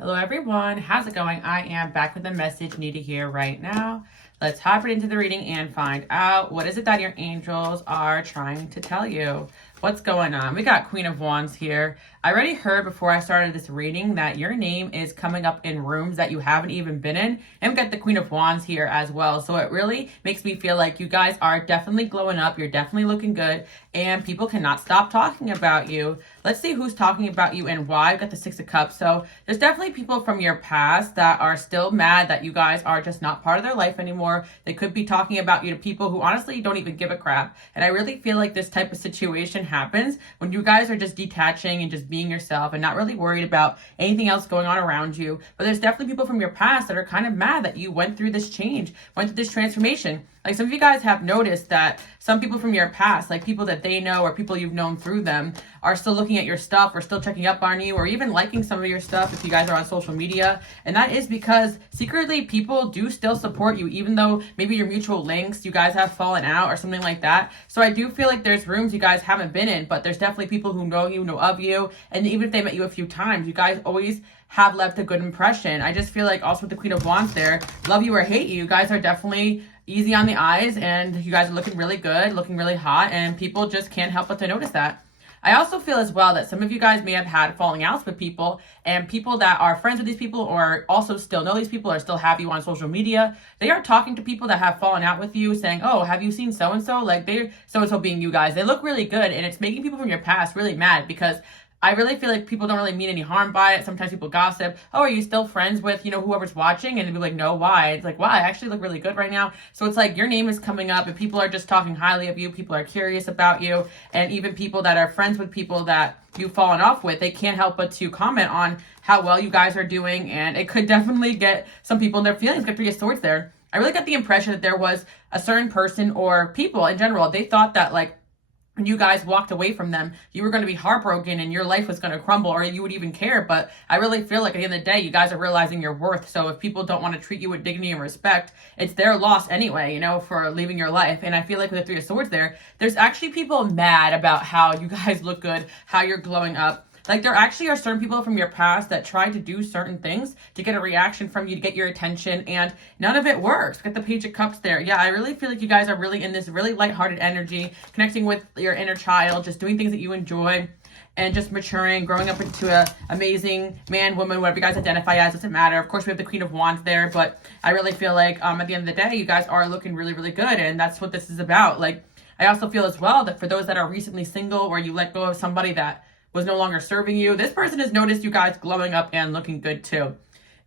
Hello everyone, how's it going? I am back with a message you need to hear right now. Let's hop right into the reading and find out what is it that your angels are trying to tell you. What's going on? We got Queen of Wands here. I already heard before I started this reading that your name is coming up in rooms that you haven't even been in. And we got the Queen of Wands here as well. So it really makes me feel like you guys are definitely glowing up. You're definitely looking good. And people cannot stop talking about you. Let's see who's talking about you and why. I've got the Six of Cups. So there's definitely people from your past that are still mad that you guys are just not part of their life anymore. They could be talking about you to people who honestly don't even give a crap. And I really feel like this type of situation happens when you guys are just detaching and just being yourself and not really worried about anything else going on around you. But there's definitely people from your past that are kind of mad that you went through this change, went through this transformation. Like some of you guys have noticed that some people from your past, like people that they know or people you've known through them, are still looking at your stuff or still checking up on you or even liking some of your stuff if you guys are on social media. And that is because secretly people do still support you, even though maybe your mutual links, you guys have fallen out or something like that. So I do feel like there's rooms you guys haven't been in, but there's definitely people who know you, know of you. And even if they met you a few times, you guys always have left a good impression. I just feel like also with the Queen of Wands there, love you or hate you, you guys are definitely easy on the eyes and you guys are looking really good, looking really hot, and people just can't help but to notice that. I also feel as well that some of you guys may have had falling outs with people, and people that are friends with these people or also still know these people or still have you on social media, they are talking to people that have fallen out with you saying, oh, have you seen so-and-so? Like they're so-and-so being you guys. They look really good, and it's making people from your past really mad because I really feel like people don't really mean any harm by it. Sometimes people gossip. Oh, are you still friends with, whoever's watching? And they'd be like, no, why? It's like, wow, I actually look really good right now. So it's like your name is coming up and people are just talking highly of you. People are curious about you. And even people that are friends with people that you've fallen off with, they can't help but to comment on how well you guys are doing. And it could definitely get some people in their feelings. Get 3 of Swords there. I really got the impression that there was a certain person or people in general, they thought that like, when you guys walked away from them, you were going to be heartbroken and your life was going to crumble or you would even care. But I really feel like at the end of the day, you guys are realizing your worth. So if people don't want to treat you with dignity and respect, it's their loss anyway, for leaving your life. And I feel like with the 3 of Swords there's actually people mad about how you guys look good, how you're glowing up. Like there actually are certain people from your past that try to do certain things to get a reaction from you, to get your attention, and none of it works. Get the Page of Cups there. Yeah, I really feel like you guys are really in this really lighthearted energy, connecting with your inner child, just doing things that you enjoy, and just maturing, growing up into a amazing man, woman, whatever you guys identify as, doesn't matter. Of course, we have the Queen of Wands there, but I really feel like at the end of the day, you guys are looking really, really good, and that's what this is about. Like, I also feel as well that for those that are recently single or you let go of somebody that was no longer serving you, this person has noticed you guys glowing up and looking good too.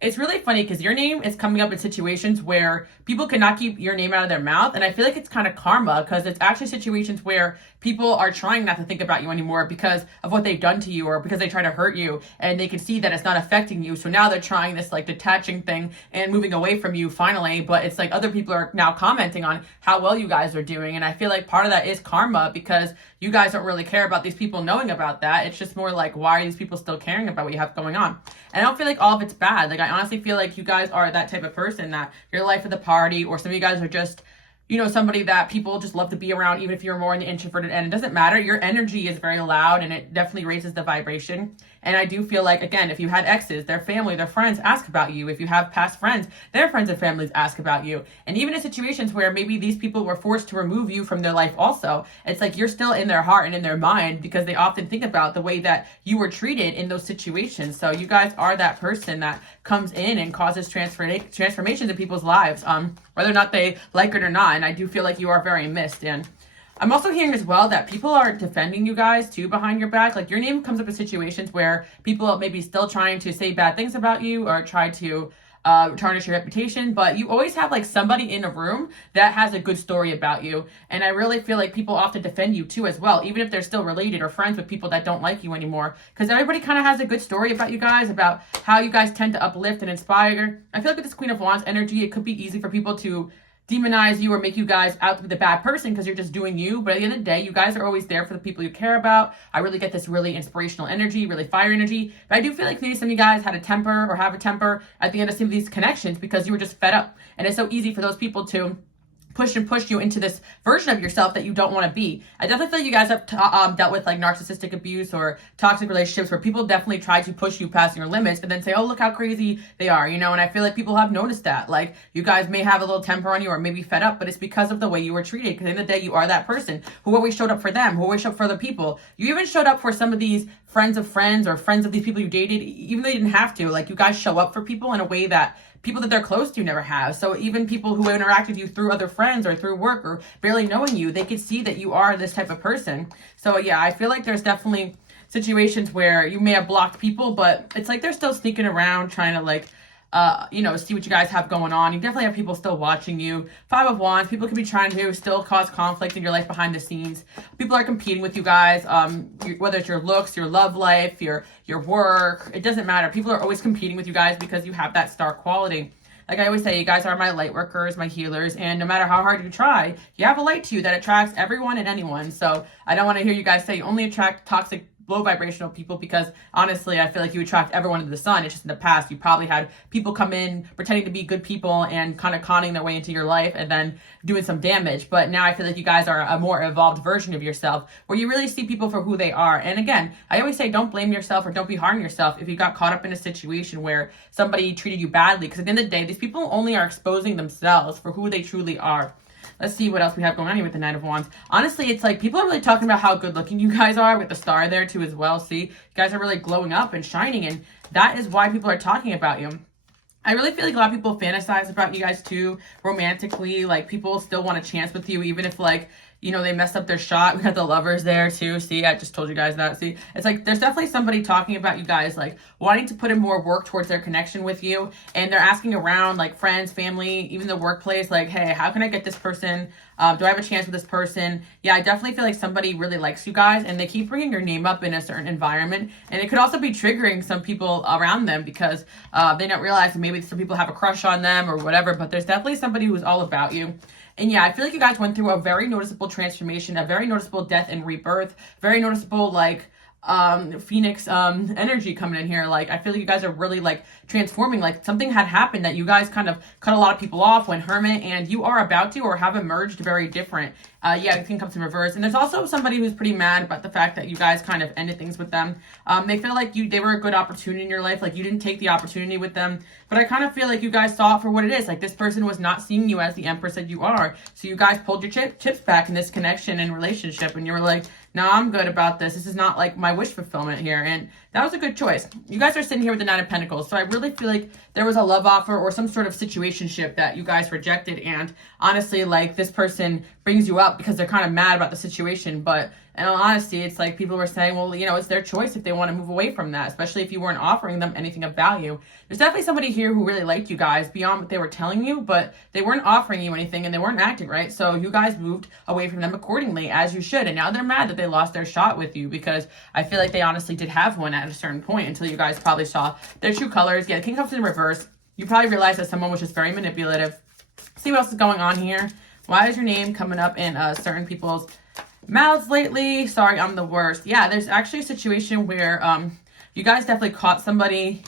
It's really funny because your name is coming up in situations where people cannot keep your name out of their mouth. And I feel like it's kind of karma because it's actually situations where people are trying not to think about you anymore because of what they've done to you or because they try to hurt you and they can see that it's not affecting you. So now they're trying this like detaching thing and moving away from you finally. But it's like other people are now commenting on how well you guys are doing. And I feel like part of that is karma because you guys don't really care about these people knowing about that. It's just more like, why are these people still caring about what you have going on? And I don't feel like all of it's bad. Like I honestly feel like you guys are that type of person that you're life of the party, or some of you guys are just, somebody that people just love to be around, even if you're more in the introverted end. It doesn't matter. Your energy is very loud and it definitely raises the vibration. And I do feel like, again, if you had exes, their family, their friends ask about you. If you have past friends, their friends and families ask about you. And even in situations where maybe these people were forced to remove you from their life also, it's like you're still in their heart and in their mind because they often think about the way that you were treated in those situations. So you guys are that person that comes in and causes transformations in people's lives, whether or not they like it or not. And I do feel like you are very missed. And I'm also hearing as well that people are defending you guys too behind your back. Like your name comes up in situations where people may be still trying to say bad things about you or try to tarnish your reputation, but you always have like somebody in a room that has a good story about you. And I really feel like people often defend you too as well, even if they're still related or friends with people that don't like you anymore, because everybody kind of has a good story about you guys, about how you guys tend to uplift and inspire. I feel like with this Queen of Wands energy, it could be easy for people to demonize you or make you guys out to be the bad person because you're just doing you. But at the end of the day, you guys are always there for the people you care about. I really get this really inspirational energy, really fire energy. But I do feel like maybe some of you guys had a temper or have a temper at the end of some of these connections because you were just fed up. And it's so easy for those people to push you into this version of yourself that you don't want to be. I definitely feel like you guys have dealt with like narcissistic abuse or toxic relationships where people definitely try to push you past your limits and then say, oh, look how crazy they are, you know? And I feel like people have noticed that. Like, you guys may have a little temper on you or maybe fed up, but it's because of the way you were treated. Because at the end of the day, you are that person who always showed up for them, who always showed up for other people. You even showed up for some of these friends of friends or friends of these people you dated, even though you didn't have to. Like, you guys show up for people in a way that people that they're close to never have. So even people who interact with you through other friends or through work or barely knowing you, they can see that you are this type of person. So yeah, I feel like there's definitely situations where you may have blocked people, but it's like they're still sneaking around trying to like, you know, see what you guys have going on. You definitely have people still watching you. 5 of Wands, people could be trying to still cause conflict in your life behind the scenes. People are competing with you guys, whether it's your looks, your love life, your work, it doesn't matter. People are always competing with you guys because you have that star quality. Like I always say, you guys are my light workers, my healers, and no matter how hard you try, you have a light to you that attracts everyone and anyone. So I don't want to hear you guys say you only attract toxic, low vibrational people, because honestly, I feel like you attract everyone to the sun. It's just in the past, you probably had people come in pretending to be good people and kind of conning their way into your life and then doing some damage. But now I feel like you guys are a more evolved version of yourself where you really see people for who they are. And again, I always say don't blame yourself or don't be hard on yourself if you got caught up in a situation where somebody treated you badly, because at the end of the day, these people only are exposing themselves for who they truly are. Let's see what else we have going on here with the Knight of Wands. Honestly, it's like people are really talking about how good looking you guys are with the star there too as well. See, you guys are really glowing up and shining, and that is why people are talking about you. I really feel like a lot of people fantasize about you guys too, romantically. Like, people still want a chance with you, even if, like, you know, they messed up their shot. We got the Lovers there too. See, I just told you guys that. See, it's like there's definitely somebody talking about you guys, like, wanting to put in more work towards their connection with you. And they're asking around, like, friends, family, even the workplace, like, hey, how can I get this person? Do I have a chance with this person? Yeah, I definitely feel like somebody really likes you guys, and they keep bringing your name up in a certain environment. And it could also be triggering some people around them because they don't realize that maybe some people have a crush on them or whatever, but there's definitely somebody who's all about you. And yeah, I feel like you guys went through a very noticeable transformation, a very noticeable death and rebirth, very noticeable, like, Phoenix energy coming in here. Like, I feel like you guys are really, like, transforming. Like, something had happened that you guys kind of cut a lot of people off, went hermit, and you are about to or have emerged very different. Yeah, it can come in reverse. And there's also somebody who's pretty mad about the fact that you guys kind of ended things with them. They feel like they were a good opportunity in your life. Like, you didn't take the opportunity with them. But I kind of feel like you guys saw it for what it is. Like, this person was not seeing you as the Empress that you are. So you guys pulled your chips back in this connection and relationship. And you were like, no, I'm good about this. This is not like my wish fulfillment here. And that was a good choice. You guys are sitting here with the 9 of Pentacles. So I really feel like there was a love offer or some sort of situationship that you guys rejected. And honestly, like, this person brings you up because they're kind of mad about the situation. But in all honesty, it's like people were saying, well, you know, it's their choice if they want to move away from that, especially if you weren't offering them anything of value. There's definitely somebody here who really liked you guys beyond what they were telling you, but they weren't offering you anything and they weren't acting right. So you guys moved away from them accordingly, as you should. And now they're mad that they lost their shot with you, because I feel like they honestly did have one at a certain point until you guys probably saw their true colors. Yeah, the King comes in reverse. You probably realized that someone was just very manipulative. See what else is going on here. Why is your name coming up in certain people's mouths lately? Sorry, I'm the worst. Yeah, there's actually a situation where you guys definitely caught somebody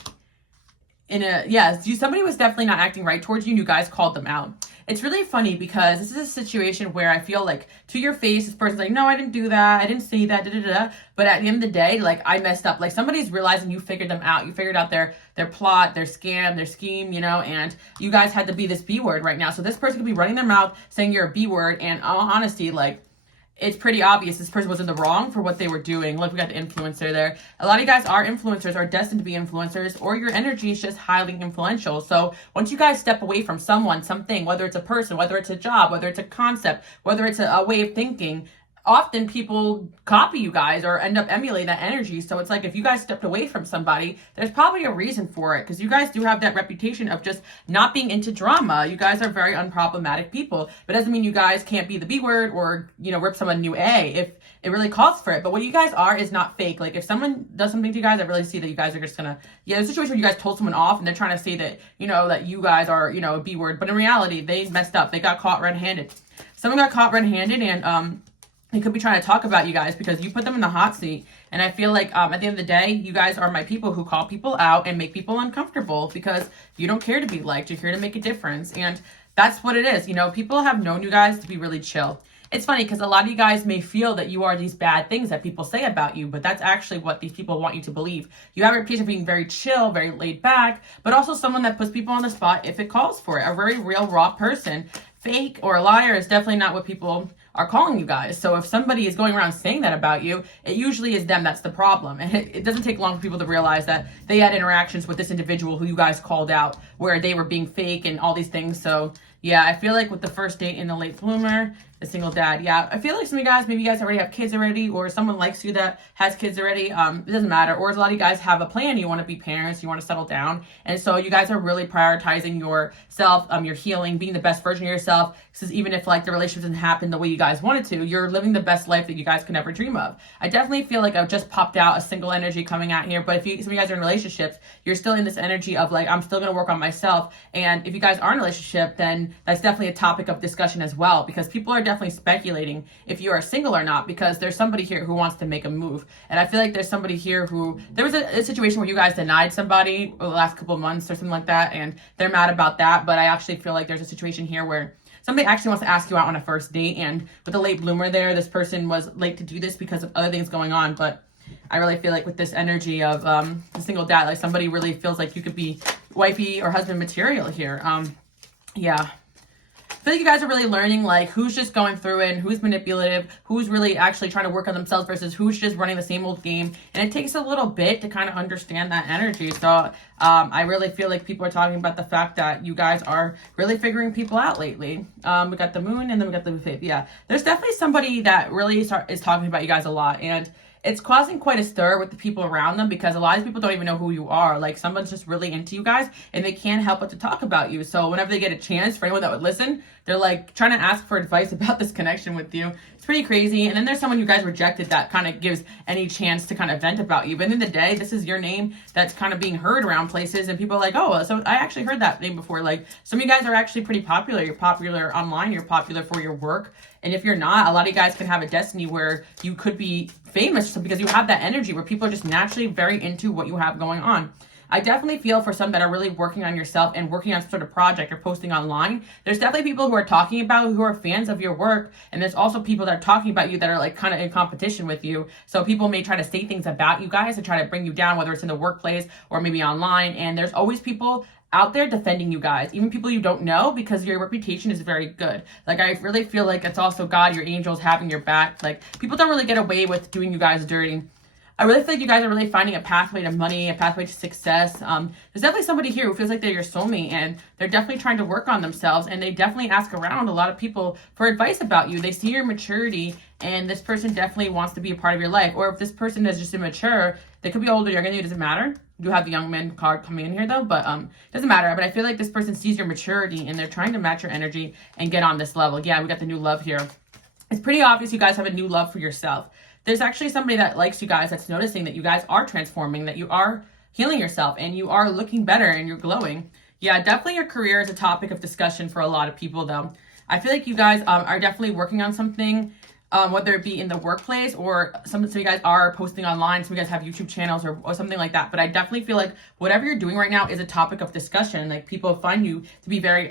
in a, yeah, somebody was definitely not acting right towards you and you guys called them out. It's really funny because this is a situation where I feel like to your face, this person's like, no, I didn't do that. I didn't say that, But at the end of the day, like, I messed up. Like, somebody's realizing you figured them out. You figured out their plot, their scam, their scheme, you know, and you guys had to be this B word right now. So this person could be running their mouth saying you're a B word. And honesty, like, it's pretty obvious this person was in the wrong for what they were doing. Look, we got the influencer there. A lot of you guys are influencers, are destined to be influencers, or your energy is just highly influential. So once you guys step away from someone, something, whether it's a person, whether it's a job, whether it's a concept, whether it's a way of thinking, often people copy you guys or end up emulating that energy. So it's like, if you guys stepped away from somebody, there's probably a reason for it, because you guys do have that reputation of just not being into drama. You guys are very unproblematic people, but it doesn't mean you guys can't be the B word or, you know, rip someone new A if it really calls for it. But what you guys are is not fake. Like, if someone does something to you guys, I really see that you guys are just gonna, yeah, there's a situation where you guys told someone off and they're trying to say that, you know, that you guys are, you know, a B word, but in reality, they messed up. They got caught red-handed. Someone got caught red-handed, and they could be trying to talk about you guys because you put them in the hot seat. And I feel like at the end of the day, you guys are my people who call people out and make people uncomfortable because you don't care to be liked. You're here to make a difference. And that's what it is. You know, people have known you guys to be really chill. It's funny because a lot of you guys may feel that you are these bad things that people say about you, but that's actually what these people want you to believe. You have a reputation of being very chill, very laid back, but also someone that puts people on the spot if it calls for it. A very real, raw person. Fake or a liar is definitely not what people are calling you guys. So if somebody is going around saying that about you, it usually is them that's the problem. And it doesn't take long for people to realize that they had interactions with this individual who you guys called out where they were being fake and all these things. So yeah, I feel like with the first date in the late bloomer, the single dad, yeah, I feel like some of you guys, maybe you guys already have kids already, or someone likes you that has kids already. It doesn't matter. Or a lot of you guys have a plan. You want to be parents. You want to settle down. And so you guys are really prioritizing yourself, your healing, being the best version of yourself. Because even if like the relationship doesn't happen the way you guys wanted to, you're living the best life that you guys could ever dream of. I definitely feel like I've just popped out a single energy coming out here. But if some of you guys are in relationships, you're still in this energy of like, I'm still going to work on myself. And if you guys are in a relationship, then that's definitely a topic of discussion as well, because people are definitely speculating if you are single or not, because there's somebody here who wants to make a move. And I feel like there's somebody here who, there was a situation where you guys denied somebody the last couple of months or something like that, and they're mad about that. But I actually feel like there's a situation here where somebody actually wants to ask you out on a first date, and with the late bloomer there, this person was late to do this because of other things going on. But I really feel like with this energy of the single dad, like somebody really feels like you could be wifey or husband material here. Yeah. I feel like you guys are really learning like who's just going through it and who's manipulative, who's really actually trying to work on themselves versus who's just running the same old game. And it takes a little bit to kind of understand that energy. So I really feel like people are talking about the fact that you guys are really figuring people out lately. We got the moon and then we got the faith. Yeah, there's definitely somebody that really is talking about you guys a lot. And it's causing quite a stir with the people around them because a lot of people don't even know who you are. Like someone's just really into you guys and they can't help but to talk about you. So whenever they get a chance, for anyone that would listen, they're like trying to ask for advice about this connection with you. It's pretty crazy. And then there's someone you guys rejected that kind of gives any chance to kind of vent about you. But at the end of the day, this is your name that's kind of being heard around places and people are like, oh, so I actually heard that name before. Like some of you guys are actually pretty popular. You're popular online. You're popular for your work. And if you're not, a lot of you guys can have a destiny where you could be famous because you have that energy where people are just naturally very into what you have going on. I definitely feel for some that are really working on yourself and working on some sort of project or posting online, there's definitely people who are talking about who are fans of your work. And there's also people that are talking about you that are like kind of in competition with you. So people may try to say things about you guys to try to bring you down, whether it's in the workplace or maybe online. And there's always people out there defending you guys, even people you don't know, because your reputation is very good. Like I really feel like it's also God, your angels having your back. Like people don't really get away with doing you guys dirty. I really feel like you guys are really finding a pathway to money, a pathway to success. There's definitely somebody here who feels like they're your soulmate and they're definitely trying to work on themselves, and they definitely ask around a lot of people for advice about you. They see your maturity and this person definitely wants to be a part of your life. Or if this person is just immature, they could be older, younger than you, doesn't matter. You have the young man card coming in here though, but doesn't matter. But I feel like this person sees your maturity and they're trying to match your energy and get on this level. Yeah, we got the new love here. It's pretty obvious you guys have a new love for yourself. There's actually somebody that likes you guys that's noticing that you guys are transforming, that you are healing yourself and you are looking better and you're glowing. Yeah, definitely your career is a topic of discussion for a lot of people though. I feel like you guys are definitely working on something, whether it be in the workplace or some of you guys are posting online, some of you guys have YouTube channels or something like that. But I definitely feel like whatever you're doing right now is a topic of discussion. Like people find you to be very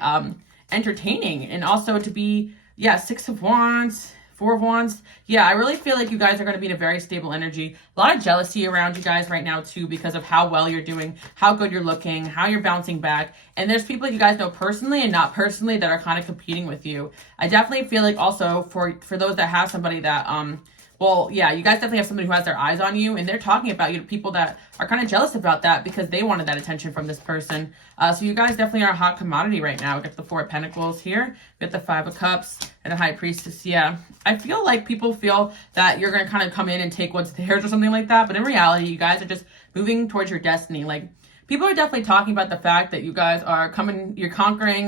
entertaining and also to be, yeah, 6 of Wands, 4 of Wands. Yeah, I really feel like you guys are going to be in a very stable energy. A lot of jealousy around you guys right now too, because of how well you're doing, how good you're looking, how you're bouncing back. And there's people you guys know personally and not personally that are kind of competing with you. I definitely feel like also for those that have somebody that well, yeah, you guys definitely have somebody who has their eyes on you and they're talking about you to people that are kind of jealous about that because they wanted that attention from this person. So you guys definitely are a hot commodity right now. We got the 4 of Pentacles here. We got the 5 of Cups and the High Priestess. Yeah, I feel like people feel that you're going to kind of come in and take what's theirs or something like that. But in reality, you guys are just moving towards your destiny. Like, people are definitely talking about the fact that you guys are you're conquering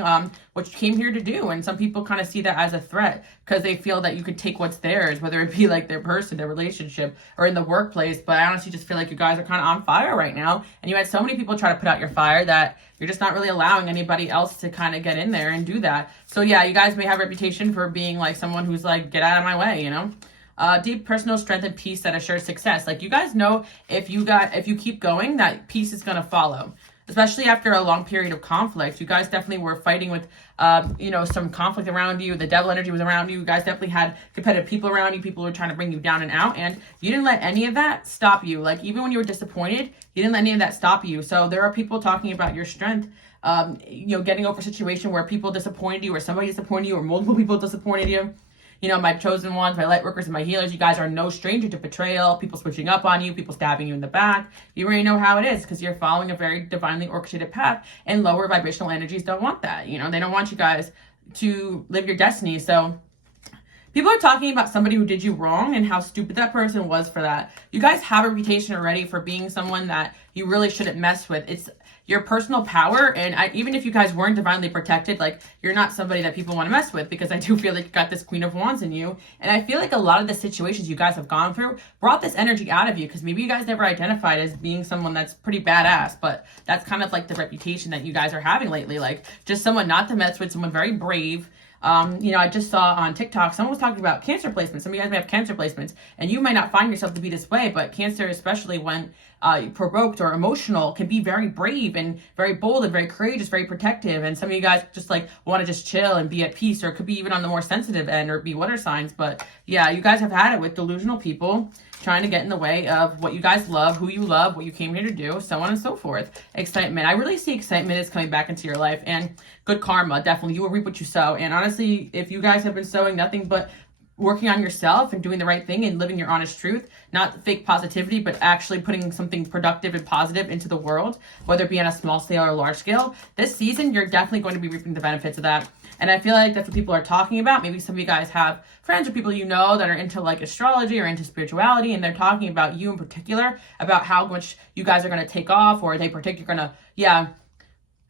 what you came here to do. And some people kind of see that as a threat because they feel that you could take what's theirs, whether it be like their person, their relationship, or in the workplace. But I honestly just feel like you guys are kind of on fire right now. And you had so many people try to put out your fire that you're just not really allowing anybody else to kind of get in there and do that. So yeah, you guys may have a reputation for being like someone who's like, get out of my way, you know? Deep personal strength and peace that assures success. Like you guys know if you keep going, that peace is going to follow. especially after a long period of conflict. You guys definitely were fighting with, some conflict around you. The devil energy was around you. You guys definitely had competitive people around you. People were trying to bring you down and out, and you didn't let any of that stop you. Like, even when you were disappointed, you didn't let any of that stop you. So there are people talking about your strength, getting over a situation where people disappointed you, or somebody disappointed you, or multiple people disappointed you. My chosen ones, my light workers, and my healers, you guys are no stranger to betrayal, people switching up on you, people stabbing you in the back. You already know how it is, because you're following a very divinely orchestrated path, and lower vibrational energies don't want that. They don't want you guys to live your destiny. So people are talking about somebody who did you wrong and how stupid that person was for that. You guys have a reputation already for being someone that you really shouldn't mess with. It's your personal power, and even if you guys weren't divinely protected, like, you're not somebody that people want to mess with, because I do feel like you got this Queen of Wands in you, and I feel like a lot of the situations you guys have gone through brought this energy out of you, because maybe you guys never identified as being someone that's pretty badass, but that's kind of like the reputation that you guys are having lately, like, just someone not to mess with, someone very brave. I just saw on TikTok, someone was talking about Cancer placements. Some of you guys may have Cancer placements, and you might not find yourself to be this way, but Cancer, especially when provoked or emotional, can be very brave and very bold and very courageous, very protective. And some of you guys just like want to just chill and be at peace, or it could be even on the more sensitive end, or be water signs. But yeah, you guys have had it with delusional people trying to get in the way of what you guys love, who you love, what you came here to do, so on and so forth. Excitement. I really see excitement is coming back into your life, and good karma. Definitely, you will reap what you sow. And honestly, if you guys have been sowing nothing but working on yourself and doing the right thing and living your honest truth, not fake positivity, but actually putting something productive and positive into the world, whether it be on a small scale or large scale, this season, you're definitely going to be reaping the benefits of that. And I feel like that's what people are talking about. Maybe some of you guys have friends or people that are into like astrology or into spirituality, and they're talking about you in particular, about how much you guys are going to take off, or they predict you're going to,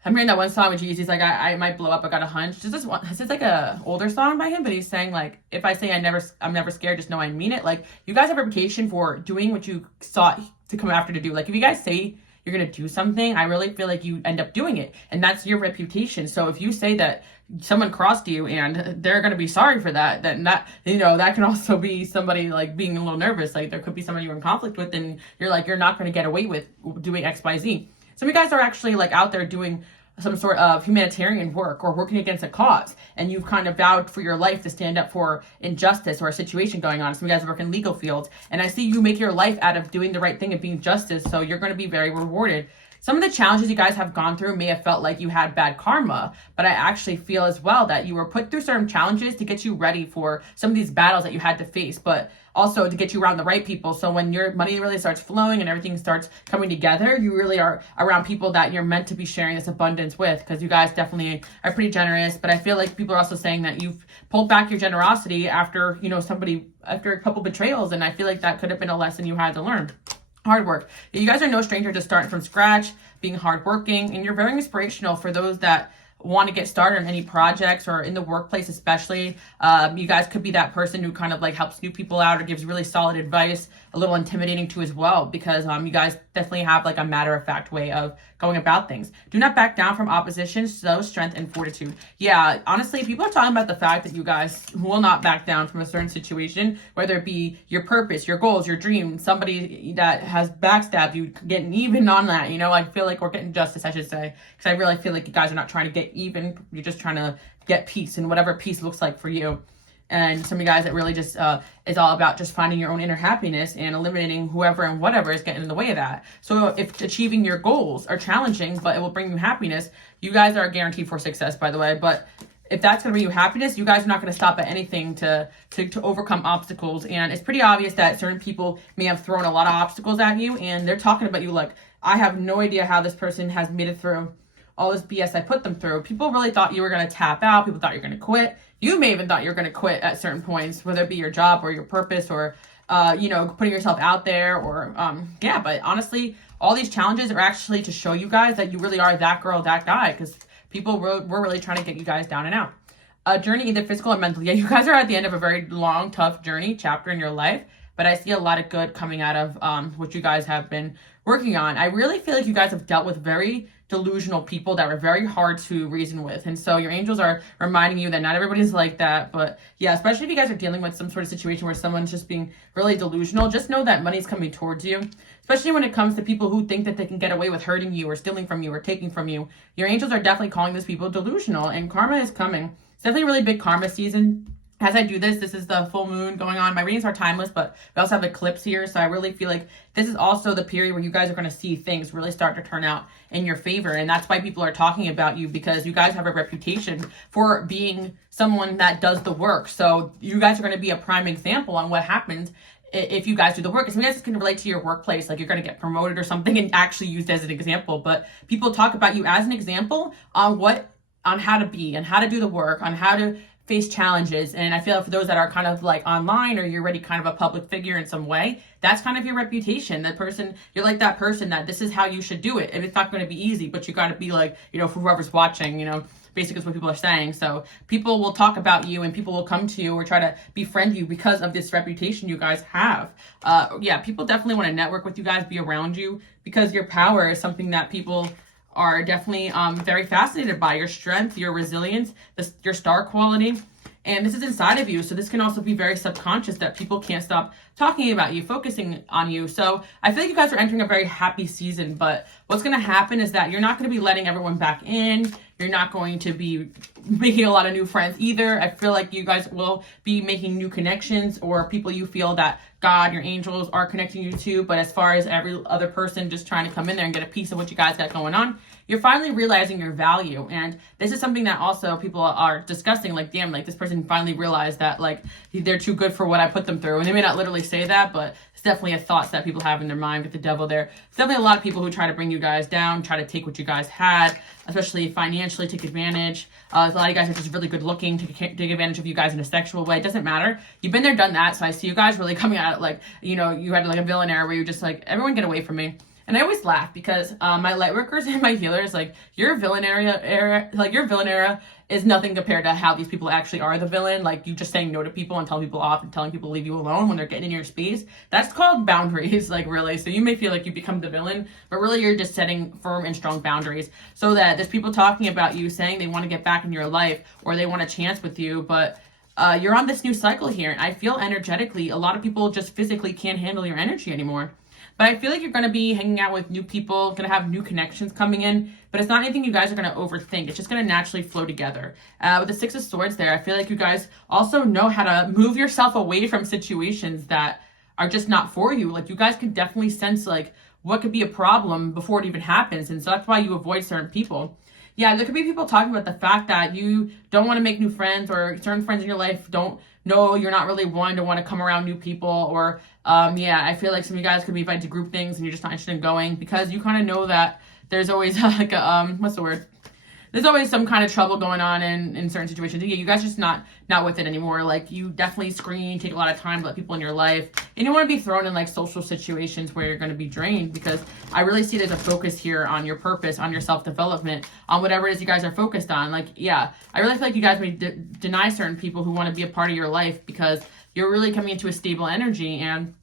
I'm hearing that one song with Jeezy's like, I might blow up, I got a hunch. This is like a older song by him, but he's saying like, if I say I'm never scared, just know I mean it. Like, you guys have a reputation for doing what you sought to come after to do. Like, if you guys say you're going to do something, I really feel like you end up doing it. And that's your reputation. So if you say that someone crossed you and they're going to be sorry for that, then that can also be somebody like being a little nervous. Like, there could be somebody you're in conflict with, and you're like, you're not going to get away with doing XYZ. Some of you guys are actually like out there doing some sort of humanitarian work or working against a cause, and you've kind of vowed for your life to stand up for injustice or a situation going on. Some of you guys work in legal fields, and I see you make your life out of doing the right thing and being justice, so you're going to be very rewarded. Some of the challenges you guys have gone through may have felt like you had bad karma, but I actually feel as well that you were put through certain challenges to get you ready for some of these battles that you had to face, but also to get you around the right people. So when your money really starts flowing and everything starts coming together, you really are around people that you're meant to be sharing this abundance with, because you guys definitely are pretty generous. But I feel like people are also saying that you've pulled back your generosity after, after a couple betrayals, and I feel like that could have been a lesson you had to learn. Hard work. You guys are no stranger to starting from scratch, being hardworking, and you're very inspirational for those that want to get started on any projects or in the workplace especially. You guys could be that person who kind of like helps new people out or gives really solid advice, a little intimidating too as well, because you guys definitely have like a matter-of-fact way of going about things. Do not back down from opposition, show strength and fortitude. Yeah, honestly, people are talking about the fact that you guys will not back down from a certain situation, whether it be your purpose, your goals, your dream, somebody that has backstabbed you, getting even on that. I feel like we're getting justice, I should say, because I really feel like you guys are not trying to get even. You're just trying to get peace, and whatever peace looks like for you. And some of you guys, that really just is all about just finding your own inner happiness and eliminating whoever and whatever is getting in the way of that. So if achieving your goals are challenging, but it will bring you happiness, you guys are guaranteed for success, by the way. But if that's going to bring you happiness, you guys are not going to stop at anything to overcome obstacles. And it's pretty obvious that certain people may have thrown a lot of obstacles at you, and they're talking about you like, I have no idea how this person has made it through all this BS I put them through. People really thought you were going to tap out. People thought you were going to quit. You may even thought you were going to quit at certain points, whether it be your job or your purpose or, putting yourself out there or, but honestly, all these challenges are actually to show you guys that you really are that girl, that guy, because people were really trying to get you guys down and out. A journey, either physical or mental. Yeah, you guys are at the end of a very long, tough journey, chapter in your life. but I see a lot of good coming out of what you guys have been working on. I really feel like you guys have dealt with very delusional people that were very hard to reason with. And so your angels are reminding you that not everybody's like that. But yeah, especially if you guys are dealing with some sort of situation where someone's just being really delusional, just know that money's coming towards you. Especially when it comes to people who think that they can get away with hurting you or stealing from you or taking from you. Your angels are definitely calling these people delusional, and karma is coming. It's definitely a really big karma season. As I do this is the full moon going on. My readings are timeless, but we also have eclipse here. So I really feel like this is also the period where you guys are going to see things really start to turn out in your favor. And that's why people are talking about you, because you guys have a reputation for being someone that does the work. So you guys are going to be a prime example on what happens if you guys do the work. Some guys can relate to your workplace, like you're going to get promoted or something and actually used as an example. But people talk about you as an example on how to be and how to do the work, on how to face challenges. And I feel for those that are kind of like online, or you're already kind of a public figure in some way, that's kind of your reputation. That person, you're like that person that this is how you should do it. And it's not going to be easy, but you got to be like, for whoever's watching, basically is what people are saying. So people will talk about you and people will come to you or try to befriend you because of this reputation you guys have. Yeah, people definitely want to network with you guys, be around you, because your power is something that people are definitely very fascinated by. Your strength, your resilience, your star quality. And this is inside of you. So this can also be very subconscious, that people can't stop talking about you, focusing on you. So I feel like you guys are entering a very happy season, but what's going to happen is that you're not going to be letting everyone back in. You're not going to be making a lot of new friends either. I feel like you guys will be making new connections, or people you feel that God, your angels are connecting you to. But as far as every other person just trying to come in there and get a piece of what you guys got going on, you're finally realizing your value. And this is something that also people are discussing, like, damn, like this person finally realized that like they're too good for what I put them through. And they may not literally say that, but it's definitely a thought that people have in their mind with the devil there. It's definitely a lot of people who try to bring you guys down, try to take what you guys had, especially financially, take advantage. A lot of you guys are just really good looking to take advantage of you guys in a sexual way. It doesn't matter. You've been there, done that. So I see you guys really coming at it like, you had like a villain era where you're just like, everyone get away from me. And I always laugh because my light workers and my healers, like, your villain era is nothing compared to how these people actually are the villain. Like, you just saying no to people and telling people off and telling people to leave you alone when they're getting in your space. That's called boundaries, like, really. So you may feel like you become the villain, but really you're just setting firm and strong boundaries, so that there's people talking about you, saying they want to get back in your life or they want a chance with you, but you're on this new cycle here. And I feel energetically, a lot of people just physically can't handle your energy anymore. But I feel like you're going to be hanging out with new people, going to have new connections coming in, but it's not anything you guys are going to overthink. It's just going to naturally flow together. With the Six of Swords there, I feel like you guys also know how to move yourself away from situations that are just not for you. Like, you guys can definitely sense like what could be a problem before it even happens. And so that's why you avoid certain people. Yeah, there could be people talking about the fact that you don't want to make new friends, or certain friends in your life don't know you're not really one to want to come around new people, or I feel like some of you guys could be invited to group things and you're just not interested in going because you kind of know that there's always like a, what's the word? There's always some kind of trouble going on in certain situations. Yeah, you guys are just not with it anymore. Like, you definitely screen, take a lot of time to let people in your life. And you don't want to be thrown in like social situations where you're going to be drained, because I really see there's a focus here on your purpose, on your self-development, on whatever it is you guys are focused on. Like, yeah, I really feel like you guys may deny certain people who want to be a part of your life, because you're really coming into a stable energy and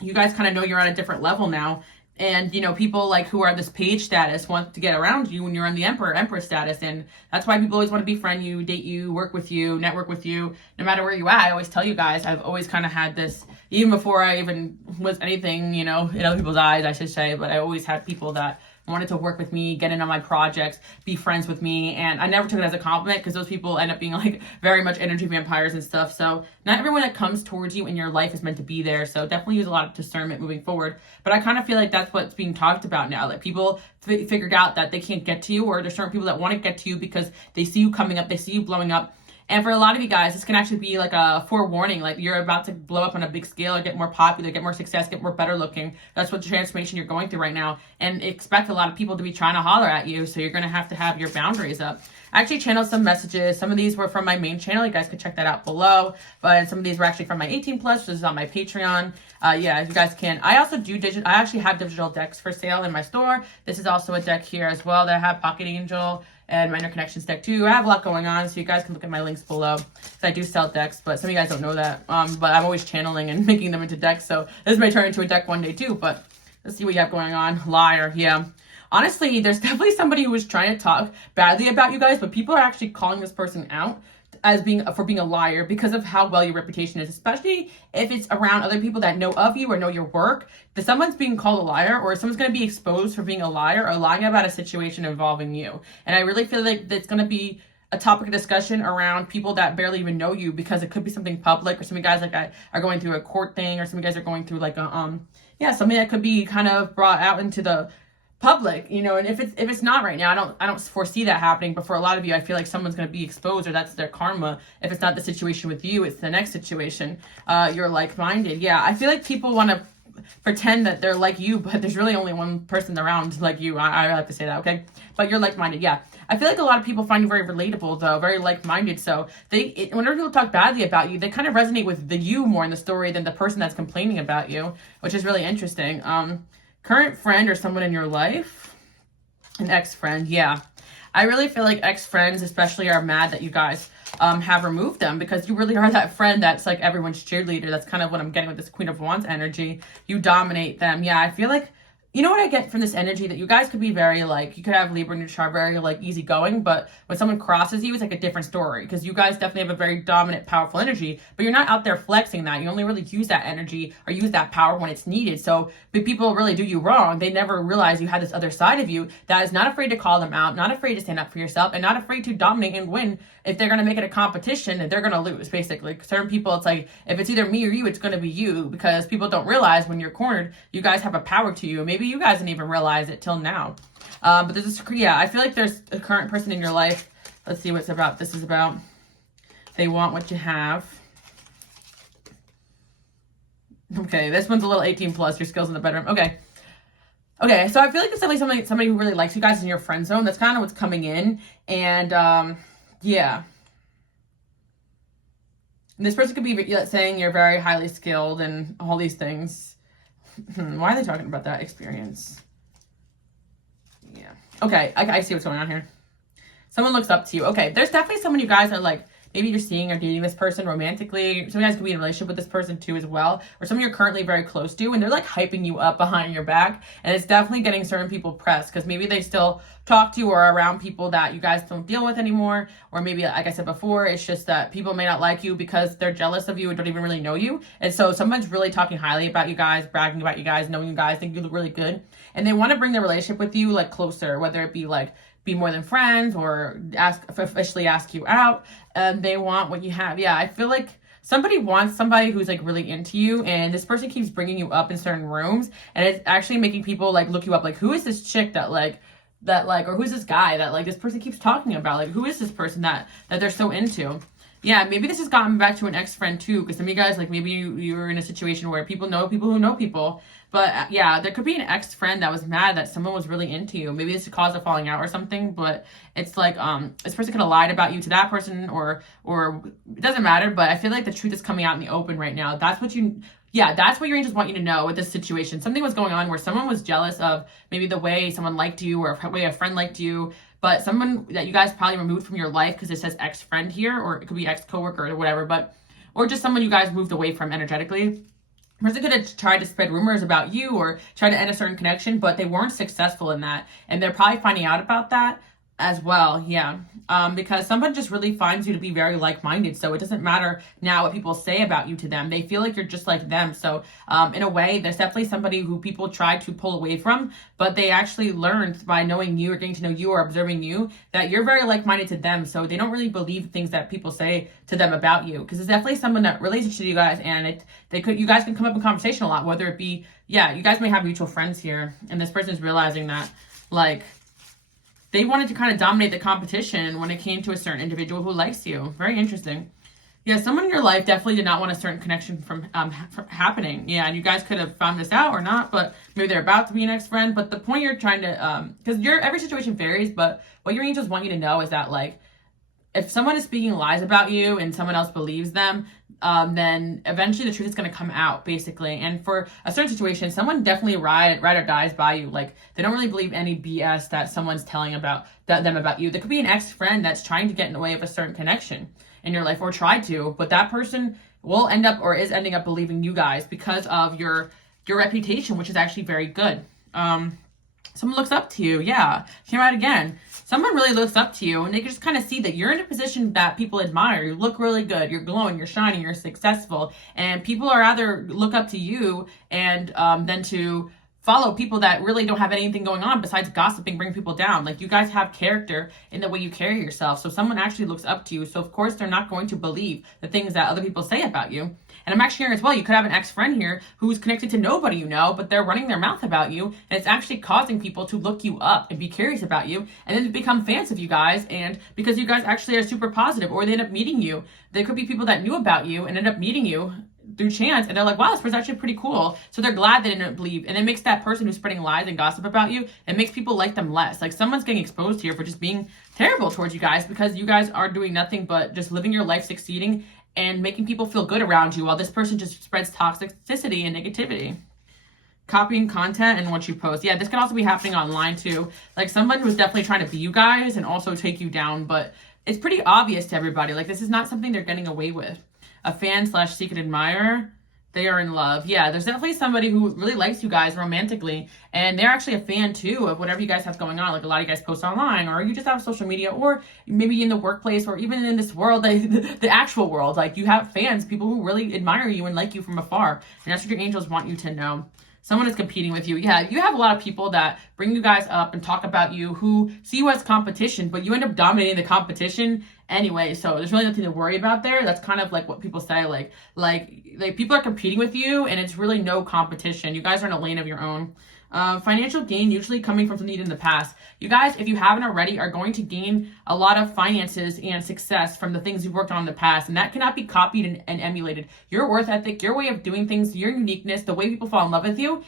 you guys kind of know you're at a different level now. And, people like who are this page status want to get around you when you're on the empress status. And that's why people always want to befriend you, date you, work with you, network with you, no matter where you at. I always tell you guys, I've always kind of had this, even before I even was anything, in other people's eyes, I should say, but I always had people that wanted to work with me, get in on my projects, be friends with me. And I never took it as a compliment, because those people end up being like very much energy vampires and stuff. So not everyone that comes towards you in your life is meant to be there. So definitely use a lot of discernment moving forward. But I kind of feel like that's what's being talked about now. Like, people figured out that they can't get to you, or there's certain people that want to get to you because they see you coming up, they see you blowing up. And for a lot of you guys, this can actually be like a forewarning, like you're about to blow up on a big scale, or get more popular, get more success, get more better looking. That's what the transformation you're going through right now. And expect a lot of people to be trying to holler at you. So you're going to have your boundaries up. I actually channeled some messages. Some of these were from my main channel. You guys can check that out below. But some of these were actually from my 18+, which is on my Patreon. Yeah, you guys can. I also do I actually have digital decks for sale in my store. This is also a deck here as well that I have, Pocket Angel. and my interconnections deck too. I have a lot going on, so you guys can look at my links below. I do sell decks, but some of you guys don't know that. But I'm always channeling and making them into decks, so this may turn into a deck one day too. But let's see what you have going on. Liar, yeah. Honestly, there's definitely somebody who is trying to talk badly about you guys, but people are actually calling this person out as being a liar because of how well your reputation is, especially if it's around other people that know of you or know your work. That someone's being called a liar, or someone's going to be exposed for being a liar or lying about a situation involving you. And I really feel like it's going to be a topic of discussion around people that barely even know you, because it could be something public, or some of you guys like are going through a court thing, or some of you guys are going through like a something that could be kind of brought out into the public, you know. And if it's not right now, I don't foresee that happening, but for a lot of you, I feel like someone's going to be exposed, or that's their karma. If it's not the situation with you, it's the next situation. You're like-minded. Yeah, I feel like people want to pretend that they're like you, but there's really only one person around like you. I have to say that, okay? But you're like-minded. Yeah, I feel like a lot of people find you very relatable, though, very like-minded. So whenever people talk badly about you, they kind of resonate with the you more in the story than the person that's complaining about you, which is really interesting. Current friend or someone in your life, an ex-friend. Yeah, I really feel like ex-friends especially are mad that you guys have removed them, because you really are that friend that's like everyone's cheerleader. That's kind of what I'm getting with this Queen of Wands energy. You dominate them. Yeah, I feel like, you know what I get from this energy? That you guys could be very like, you could have Libra in your chart, very like easygoing, but when someone crosses you, it's like a different story, because you guys definitely have a very dominant, powerful energy, but you're not out there flexing that. You only really use that energy or use that power when it's needed. So when people really do you wrong, they never realize you have this other side of you that is not afraid to call them out, not afraid to stand up for yourself, and not afraid to dominate and win. If they're going to make it a competition, they're going to lose, basically. Certain people, it's like, if it's either me or you, it's going to be you, because people don't realize when you're cornered, you guys have a power to you. Maybe you guys didn't even realize it till now. But this is, yeah, I feel like there's a current person in your life. Let's see what it's about. This is about, they want what you have. Okay, this one's a little 18 plus, your skills in the bedroom. Okay, so I feel like it's definitely somebody who really likes you guys in your friend zone. That's kind of what's coming in. And, yeah. And this person could be saying you're very highly skilled and all these things. Why are they talking about that experience? Yeah. Okay, I see what's going on here. Someone looks up to you. Okay, there's definitely someone you guys are like, maybe you're seeing or dating this person romantically. Some of you guys could be in a relationship with this person too as well. Or some of you are currently very close to, and they're like hyping you up behind your back. And it's definitely getting certain people pressed, because maybe they still talk to or are around people that you guys don't deal with anymore. Or maybe, like I said before, it's just that people may not like you because they're jealous of you and don't even really know you. And so someone's really talking highly about you guys, bragging about you guys, knowing you guys, think you look really good. And they want to bring their relationship with you like closer, whether it be like be more than friends or officially ask you out. They want what you have. Yeah, I feel like somebody wants somebody who's like really into you, and this person keeps bringing you up in certain rooms, and it's actually making people like look you up. Like, who is this chick that or who's this guy that like this person keeps talking about? Like, who is this person that they're so into? Yeah, maybe this has gotten back to an ex-friend too, because some of you guys, like, maybe you're in a situation where people know people who know people. But yeah, there could be an ex-friend that was mad that someone was really into you. Maybe this caused a falling out or something, but it's like, this person could have lied about you to that person, or it doesn't matter, but I feel like the truth is coming out in the open right now. That's what your angels want you to know with this situation. Something was going on where someone was jealous of maybe the way someone liked you, or the way a friend liked you, but someone that you guys probably removed from your life, because it says ex-friend here, or it could be ex-coworker or whatever, or just someone you guys moved away from energetically. The person could have tried to spread rumors about you or try to end a certain connection, but they weren't successful in that. And they're probably finding out about that as well. Yeah. Because someone just really finds you to be very like-minded. So it doesn't matter now what people say about you to them. They feel like you're just like them. So in a way, there's definitely somebody who people try to pull away from, but they actually learned by knowing you or getting to know you or observing you that you're very like-minded to them. So they don't really believe things that people say to them about you, because it's definitely someone that relates to you guys, and you guys can come up in conversation a lot, whether it be, yeah, you guys may have mutual friends here, and this person is realizing that, like, they wanted to kind of dominate the competition when it came to a certain individual who likes you. Very interesting. Yeah, someone in your life definitely did not want a certain connection from happening. Yeah, and you guys could have found this out or not, but maybe they're about to be an ex-friend. But the point you're trying to, because every situation varies, but what your angels want you to know is that, like, if someone is speaking lies about you and someone else believes them, then eventually the truth is going to come out, basically. And for a certain situation, someone definitely ride or dies by you. Like, they don't really believe any BS that someone's telling about them about you. There could be an ex-friend that's trying to get in the way of a certain connection in your life, or tried to, but that person will end up or is ending up believing you guys because of your reputation, which is actually very good. Someone looks up to you. Yeah, came out again. Someone really looks up to you, and they can just kind of see that you're in a position that people admire. You look really good. You're glowing. You're shining. You're successful. And people are either look up to you and then to follow people that really don't have anything going on besides gossiping, bring people down. Like, you guys have character in the way you carry yourself. So someone actually looks up to you. So of course they're not going to believe the things that other people say about you. And I'm actually hearing as well, you could have an ex-friend here who's connected to nobody you know, but they're running their mouth about you, and it's actually causing people to look you up and be curious about you, and then become fans of you guys, and because you guys actually are super positive, or they end up meeting you. There could be people that knew about you and end up meeting you through chance, and they're like, wow, this person's actually pretty cool. So they're glad they didn't believe, and it makes that person who's spreading lies and gossip about you, it makes people like them less. Like, someone's getting exposed here for just being terrible towards you guys, because you guys are doing nothing but just living your life, succeeding, and making people feel good around you, while this person just spreads toxicity and negativity. Copying content and what you post. Yeah, this can also be happening online too. Like, someone who's definitely trying to be you guys and also take you down, but it's pretty obvious to everybody. Like, this is not something they're getting away with. A fan / secret admirer. They are in love. Yeah, there's definitely somebody who really likes you guys romantically, and they're actually a fan too of whatever you guys have going on. Like, a lot of you guys post online, or you just have social media, or maybe in the workplace, or even in this world, like the actual world. Like, you have fans, people who really admire you and like you from afar, and that's what your angels want you to know. Someone is competing with you. Yeah, you have a lot of people that bring you guys up and talk about you, who see you as competition, but you end up dominating the competition anyway. So there's really nothing to worry about there. That's kind of like what people say, like people are competing with you, and it's really no competition. You guys are in a lane of your own. Financial gain, usually coming from something in the past. You guys, if you haven't already, are going to gain a lot of finances and success from the things you've worked on in the past, and that cannot be copied and emulated. Your worth ethic, your way of doing things, your uniqueness, the way people fall in love with you,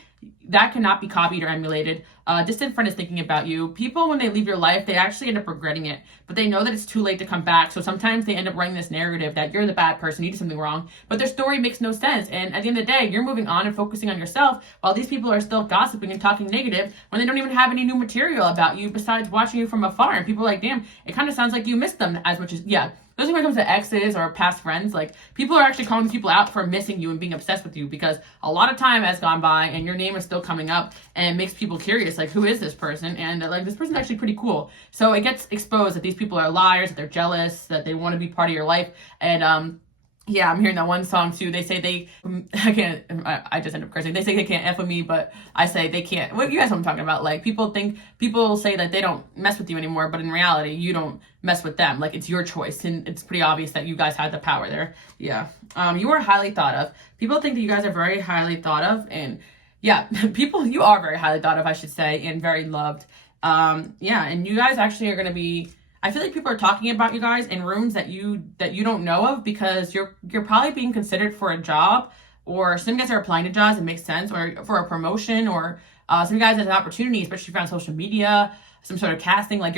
that cannot be copied or emulated. Distant friend is thinking about you. People, when they leave your life, they actually end up regretting it, but they know that it's too late to come back. So sometimes they end up running this narrative that you're the bad person, you did something wrong, but their story makes no sense. And at the end of the day, you're moving on and focusing on yourself, while these people are still gossiping and talking negative when they don't even have any new material about you besides watching you from afar. And people are like, damn, it kind of sounds like you missed them as much as, yeah. Especially when it comes to exes or past friends, like, people are actually calling people out for missing you and being obsessed with you, because a lot of time has gone by and your name is still coming up, and it makes people curious, like, who is this person? And like, this person's actually pretty cool. So it gets exposed that these people are liars, that they're jealous, that they want to be part of your life. And yeah, I'm hearing that one song too. They say I just end up cursing. They say they can't F with me, but I say they can't. Well, you guys know what I'm talking about. Like, people say that they don't mess with you anymore, but in reality, you don't mess with them. Like, it's your choice, and it's pretty obvious that you guys had the power there. Yeah. You are highly thought of. People think that you guys are very highly thought of, and yeah, you are very highly thought of, I should say, and very loved. Yeah, and you guys actually are going to be, I feel like people are talking about you guys in rooms that you don't know of, because you're probably being considered for a job, or some guys are applying to jobs, it makes sense, or for a promotion, or some guys have an opportunity, especially if you're on social media, some sort of casting. Like,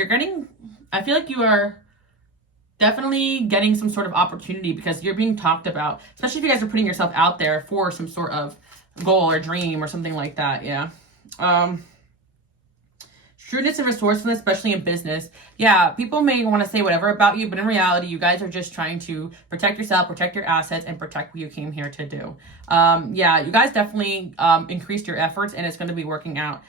I feel like you are definitely getting some sort of opportunity, because you're being talked about, especially if you guys are putting yourself out there for some sort of goal or dream or something like that. Yeah. Shrewdness and resourcefulness, especially in business. Yeah, people may want to say whatever about you, but in reality, you guys are just trying to protect yourself, protect your assets, and protect what you came here to do. Yeah, you guys definitely increased your efforts, and it's going to be working out.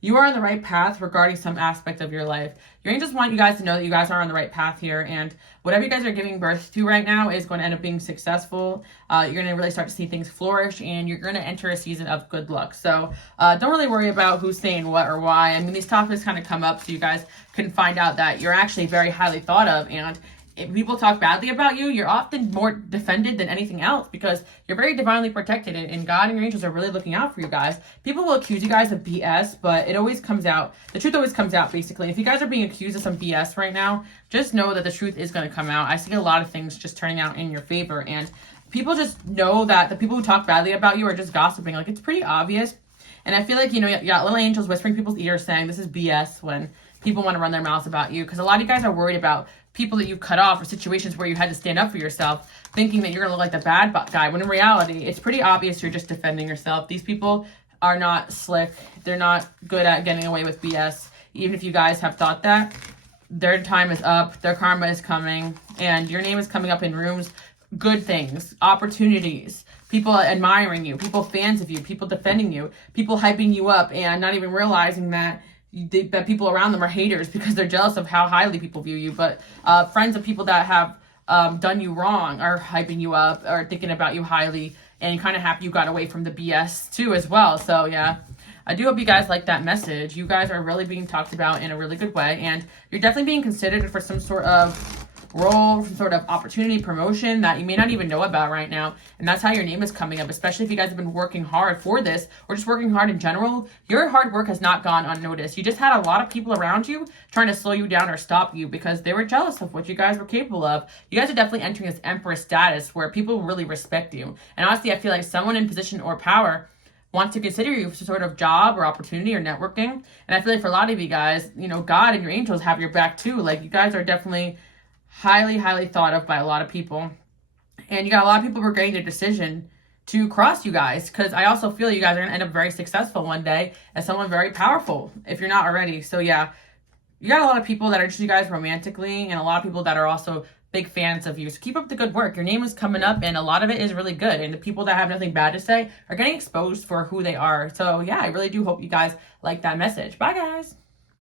You are on the right path regarding some aspect of your life. Your angels want you guys to know that you guys are on the right path here, and whatever you guys are giving birth to right now is going to end up being successful. You're going to really start to see things flourish, and you're going to enter a season of good luck. So don't really worry about who's saying what or why. I mean, these topics kind of come up so you guys can find out that you're actually very highly thought of, and if people talk badly about you, you're often more defended than anything else, because you're very divinely protected, and God and your angels are really looking out for you guys. People will accuse you guys of BS, but it always comes out. The truth always comes out, basically. If you guys are being accused of some BS right now, just know that the truth is going to come out. I see a lot of things just turning out in your favor, and people just know that the people who talk badly about you are just gossiping. Like, it's pretty obvious. And I feel like, you know, you got little angels whispering people's ears saying this is BS when people want to run their mouths about you. Because a lot of you guys are worried about people that you cut off or situations where you had to stand up for yourself, thinking that you're going to look like the bad guy. When in reality, it's pretty obvious you're just defending yourself. These people are not slick. They're not good at getting away with BS. Even if you guys have thought that, their time is up. Their karma is coming. And your name is coming up in rooms. Good things, opportunities, people admiring you, people fans of you, people defending you, people hyping you up and not even realizing that that people around them are haters because they're jealous of how highly people view you. But friends of people that have done you wrong are hyping you up or thinking about you highly, and kind of happy you got away from the BS too as well. So yeah, I do hope you guys like that message. You guys are really being talked about in a really good way, and you're definitely being considered for some sort of role, some sort of opportunity, promotion that you may not even know about right now. And that's how your name is coming up, especially if you guys have been working hard for this or just working hard in general. Your hard work has not gone unnoticed. You just had a lot of people around you trying to slow you down or stop you because they were jealous of what you guys were capable of. You guys are definitely entering this empress status where people really respect you. And honestly, I feel like someone in position or power wants to consider you for some sort of job or opportunity or networking. And I feel like for a lot of you guys, you know, God and your angels have your back too. Like, you guys are definitely highly thought of by a lot of people, and you got a lot of people regretting their decision to cross you guys, because I also feel you guys are gonna end up very successful one day as someone very powerful if you're not already. So yeah, you got a lot of people that are just you guys romantically, and a lot of people that are also big fans of you. So keep up the good work. Your name is coming up, and a lot of it is really good, and the people that have nothing bad to say are getting exposed for who they are. So yeah, I really do hope you guys like that message. Bye guys.